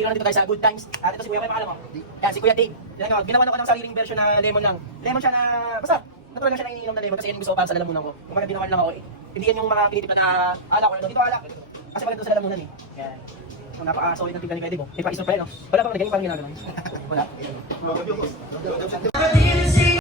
Hero, nandito tayo sa Good Times. At ito si Kuya, may pangalan mo? Yan, si Kuya Dave. Yan nga, ginawa ko ng sariling version na lemon lang. Lemon siya na, basta, natural lang siya na iniinom na lemon kasi yan yung gusto ko para sa lalamunan ko. Kung ginawa lang ako, hindi yan yung mga pinitipla na alak or ano. Dito alak. Kasi pag ito sa lalamunan eh. Yan. So, napaka-solid ng timpla ni Kuya Dave. May pa-isop pa yan, no? Wala pa, ganyan parang ginagawa. Wala.